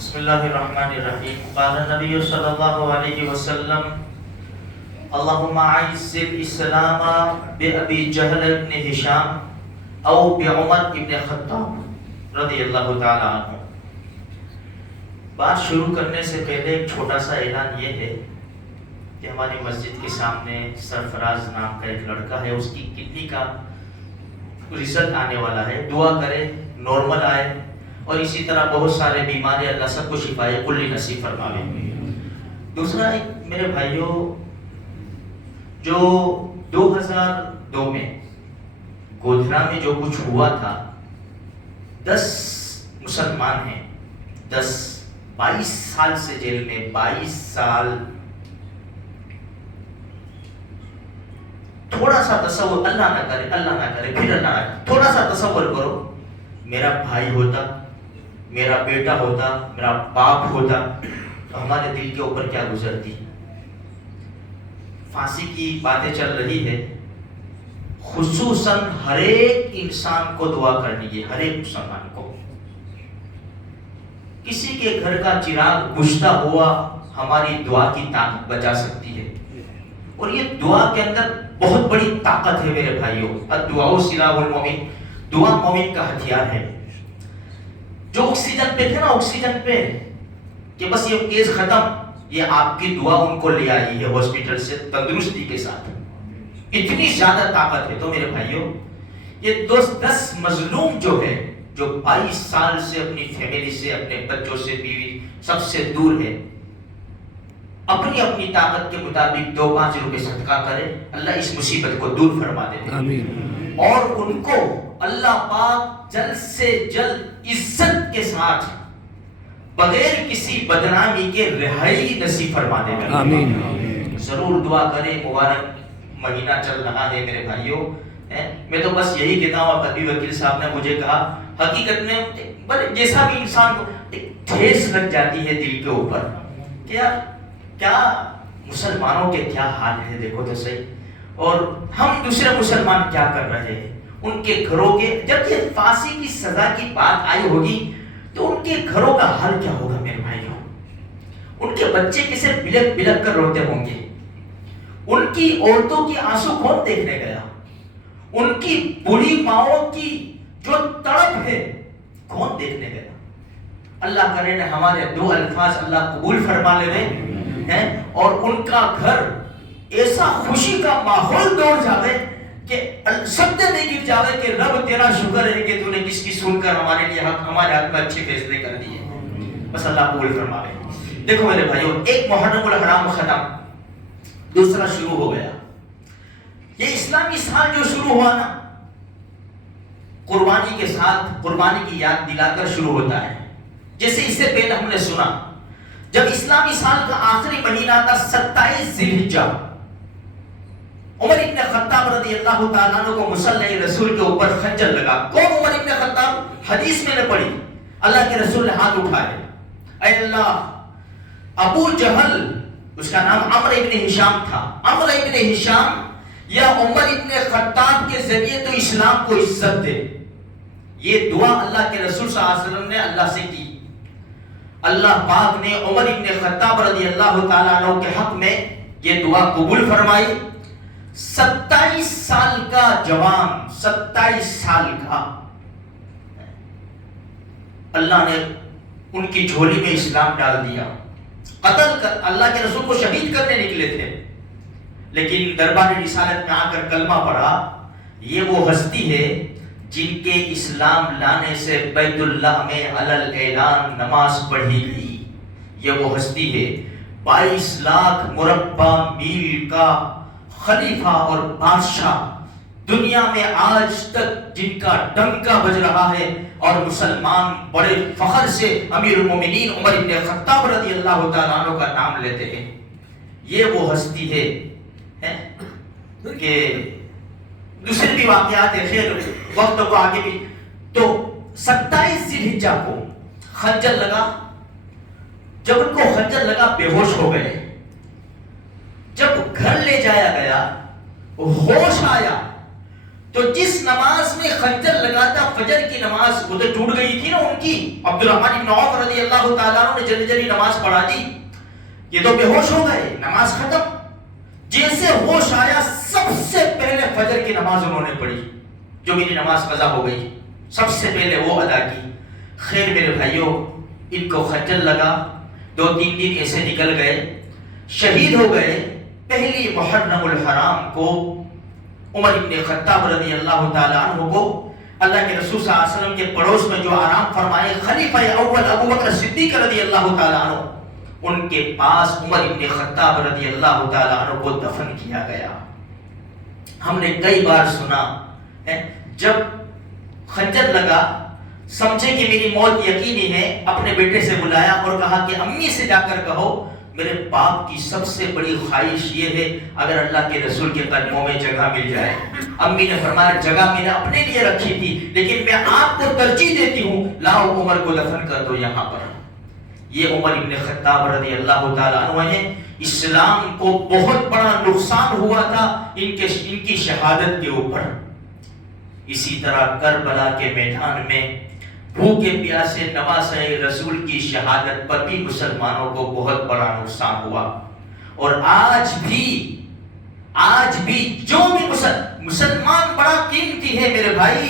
بسم اللہ الرحمن الرحیم. قال النبی صلی اللہ علیہ وسلم اللہم اعز الاسلام بأبی جہل ابن ہشام او بعمر ابن خطاب رضی اللہ تعالی عنہ. بات شروع کرنے سے پہلے ایک چھوٹا سا اعلان یہ ہے کہ ہماری مسجد کے سامنے سرفراز نام کا ایک لڑکا ہے, اس کی کڈنی کا رزلٹ آنے والا ہے. دعا کرے نارمل آئے, اور اسی طرح بہت سارے بیماری اللہ سب کو شفائے کلی نصیب فرمائے. دوسرا ایک میرے بھائیوں, جو 2002 میں گودھرا میں جو کچھ ہوا تھا, 10 مسلمان ہیں, 22 سال سے جیل میں, 22 سال. تھوڑا سا تصور, اللہ نہ کرے پھر اللہ نہ کرے, تھوڑا سا تصور کرو, میرا بھائی ہوتا, میرا بیٹا ہوتا, میرا باپ ہوتا, تو ہمارے دل کے اوپر کیا گزرتی. پھانسی کی باتیں چل رہی ہے, خصوصاً ہر ایک انسان کو دعا کرنی ہے, ہر ایک مسلمان کو. کسی کے گھر کا چراغ بجھتا ہوا ہماری دعا کی طاقت بچا سکتی ہے, اور یہ دعا کے اندر بہت بڑی طاقت ہے میرے بھائیوں. الدعاء سلاح المؤمن, دعا مومن کا ہتھیار ہے. جو آکسیجن پہ تھے نا, آکسیجن پہ کہ بس یہ کیس ختم, یہ آپ کی دعا ان کو لے آئی ہے ہاسپٹل سے تندرستی کے ساتھ. اتنی زیادہ طاقت ہے. تو میرے بھائیوں, یہ 10 مظلوم جو ہے, جو 22 سال سے اپنی فیملی سے, اپنے بچوں سے, بیوی سب سے دور ہے, اپنی اپنی طاقت کے مطابق 2-5 روپے صدقہ کرے, اللہ اس مصیبت کو دور فرما دے. آمین. اور ان کو اللہ پاک جلد سے جلد عزت کے ساتھ بغیر کسی بدنامی کے رہائی نصیب فرما دے. آمین. ضرور دعا کریں. مبارک مہینہ چل رہا ہے میرے بھائیوں. میں تو بس یہی کہتا ہوں, ابھی وکیل صاحب نے مجھے کہا, حقیقت میں جیسا بھی انسان کو ٹھیس لگ جاتی ہے دل کے اوپر کہ یار کیا مسلمانوں کے کیا حال ہے, دیکھو تو صحیح. اور ہم دوسرے مسلمان کیا کر رہے ہیں, ان کے گھروں کے, جب یہ پھانسی کی سزا کی بات آئی ہوگی تو ان کے گھروں کا حال کیا ہوگا میرے بھائیوں. ان کے بچے کسے بلک بلک کر روتے ہوں گے, ان کی عورتوں کی آنسو کون دیکھنے گیا, ان کی بوڑھی ماؤں کی جو تڑپ ہے کون دیکھنے گیا. اللہ کرے نے ہمارے 2 الفاظ اللہ قبول فرما لے ہیں, اور ان کا گھر ایسا خوشی کا ماحول دوڑ جاوے کہ سجدے میں گر جاوے کہ رب تیرا شکر ہے کہ تو نے کس کی سن کر ہمارے لیے ہمارے ہاتھ میں اچھے فیصلے کر دیے. بس اللہ قبول فرمائے. دیکھو میرے بھائیوں, ایک محرم الحرام ختم, دوسرا شروع ہو گیا. یہ اسلامی سال جو شروع ہوا نا, قربانی کے ساتھ قربانی کی یاد دلا کر شروع ہوتا ہے. جیسے اس سے پہلے ہم نے سنا, جب اسلامی سال کا آخری مہینہ تھا 27 ذی الحجہ, عمر ابن خطاب رضی اللہ تعالیٰ عنہ کو مصلی رسول کے اوپر خنجر لگا. کون عمر ابن خطاب؟ حدیث میں نے پڑھی, اللہ کے رسول نے ہاتھ اٹھائے, اے اللہ, ابو جہل, اس کا نام عمرو ابن ہشام تھا, عمرو ابن ہشام یا عمر ابن خطاب کے ذریعے تو اسلام کو عزت دے. یہ دعا اللہ کے رسول صلی اللہ علیہ وسلم نے اللہ سے کی. اللہ پاک نے عمر ابن خطاب رضی اللہ تعالیٰ عنہ کے حق میں یہ دعا قبول فرمائی. 27 سال کا جوان, 27 سال کا, اللہ نے ان کی جھولی میں اسلام ڈال دیا. قتل کر اللہ کے رسول کو شہید کرنے نکلے تھے, لیکن دربار رسالت میں آ کر کلمہ پڑھا. یہ وہ ہستی ہے جن کے اسلام لانے سے بیت اللہ میں علل اعلان نماز پڑھی گئی. یہ وہ ہستی ہے 22 لاکھ مربع میل کا خلیفہ اور بادشاہ, دنیا میں آج تک جن کا ڈنکا بج رہا ہے, اور مسلمان بڑے فخر سے امیر المومنین عمر ابن خطاب رضی اللہ تعالیٰ عنہ کا نام لیتے ہیں. یہ وہ ہستی ہے کہ دوسرے بھی واقعات ہیں, خیر وقت کو آگے بھی. تو 27 ذی الحجہ کو خنجر لگا. جب ان کو خنجر لگا بے ہوش ہو گئے. جب گھر لے جایا گیا ہوش آیا تو جس نماز میں خنجر لگاتا، فجر کی نماز وہ تو ٹوٹ گئی تھی نا ان کی، عبد الرحمن بن عوف رضی اللہ تعالیٰ عنہ نے جلدی جلدی نماز پڑھا دی، یہ تو بے ہوش ہو گئے، نماز ختم۔ جیسے ہوش آیا سب سے پہلے فجر کی نماز انہوں نے پڑھی، جو میری نماز قضا ہو گئی سب سے پہلے وہ ادا کی۔ خیر میرے بھائیوں، ان کو خنجر لگا، 2-3 دن ایسے نکل گئے، شہید ہو گئے۔ پہلی محرم الحرام کو عمر بن خطاب رضی اللہ تعالیٰ عنہ کو اللہ کے رسول صلی اللہ علیہ وسلم کے پڑوس میں جو آرام فرمائے خلیفہ اول ابو بکر صدیق رضی اللہ تعالیٰ عنہ، ان کے پاس عمر بن خطاب رضی اللہ تعالیٰ عنہ کو دفن کیا گیا۔ ہم نے کئی بار سنا ہے، جب خنجر لگا سمجھے کہ میری موت یقینی ہے، اپنے بیٹے سے بلایا اور کہا کہ امی سے جا کر کہو میرے باپ کی سب سے بڑی خواہش یہ ہے اگر اللہ کے رسول کے قدموں میں جگہ مل جائے۔ امی نے فرمایا جگہ میں نے اپنے لیے رکھی تھی لیکن میں آپ کو ترجیح دیتی ہوں، لاؤ عمر کو دفن کر دو یہاں پر۔ یہ عمر ابن خطاب رضی اللہ تعالیٰ عنہ ہیں۔ اسلام کو بہت بڑا نقصان ہوا تھا ان کی شہادت کے اوپر۔ اسی طرح کربلا کے میدان میں بھوکے پیاسے نواسۂ رسول کی شہادت پر بھی مسلمانوں کو بہت بڑا نقصان ہوا۔ اور آج بھی جو بھی مسلمان بڑا قیمتی ہے میرے بھائی،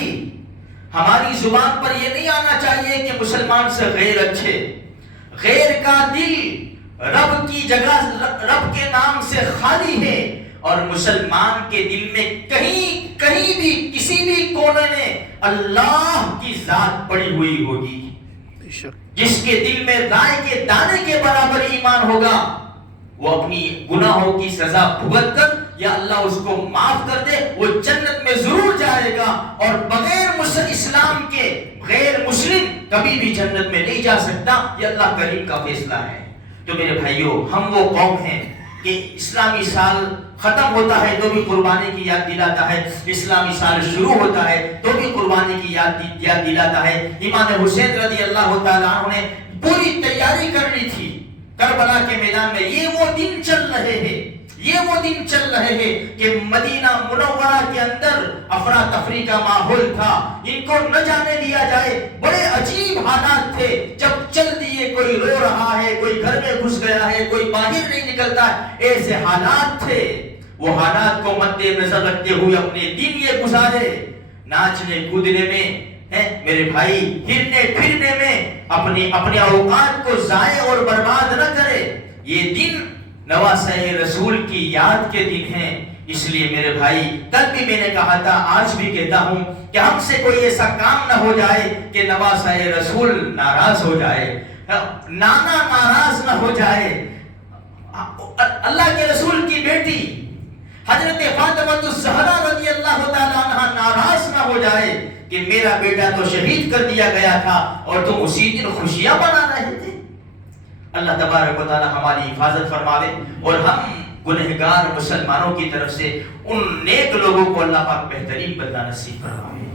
ہماری زبان پر یہ نہیں آنا چاہیے کہ مسلمان سے غیر اچھے، غیر کا دل رب کی جگہ رب کے نام سے خالی ہے، اور مسلمان کے دل میں کہیں بھی کسی بھی کونے میں اللہ کی ذات پڑی ہوئی ہوگی۔ جس کے دل میں رائے کے دانے کے برابر ایمان ہوگا وہ اپنی گناہوں کی سزا بھگت کر یا اللہ اس کو معاف کر دے وہ جنت میں ضرور جائے گا، اور بغیر اسلام کے غیر مسلم کبھی بھی جنت میں نہیں جا سکتا۔ یہ اللہ کریم کا فیصلہ ہے۔ تو میرے بھائیوں، ہم وہ قوم ہیں کہ اسلامی سال ختم ہوتا ہے تو بھی قربانی کی یاد دلاتا ہے، اسلامی سال شروع ہوتا ہے تو بھی قربانی کی یاد دلاتا ہے۔ امام حسین رضی اللہ تعالیٰ عنہ نے پوری تیاری کر لی تھی کربلا کے میدان میں۔ یہ وہ دن چل رہے ہیں کہ مدینہ منورہ کے اندر افراتفری کا ماحول تھا، ان کو نہ جانے دیا جائے، بڑے عجیب حالات تھے۔ جب چل دیے کوئی رو رہا ہے، کوئی گھر میں گھس گیا ہے، کوئی باہر نہیں نکلتا ہے، ایسے حالات تھے۔ وہ حالات کو مد نظر رکھتے ہوئے اپنے دن یہ گزارے، ناچنے کودنے میں میرے بھائی، ہرنے پھرنے میں اپنے اوقات کو ضائع اور برباد نہ کرے۔ یہ دن نواسۂ رسول کی یاد کے دن ہیں۔ اس لیے میرے بھائی، کل بھی میں نے کہا تھا، آج بھی کہتا ہوں کہ ہم سے کوئی ایسا کام نہ ہو جائے کہ نواسۂ رسول ناراض ہو جائے، نانا ناراض نہ ہو جائے، اللہ کے رسول کی بیٹی حضرت فاطمہ الزہرا رضی اللہ تعالیٰ عنہ ناراض نہ ہو جائے کہ میرا بیٹا تو شہید کر دیا گیا تھا اور تم اسی دن خوشیاں منا رہے تھے۔ اللہ تبارک و تعالیٰ ہماری حفاظت فرماوے، اور ہم گنہگار مسلمانوں کی طرف سے ان نیک لوگوں کو اللہ پاک بہترین بندہ نصیب فرمائے۔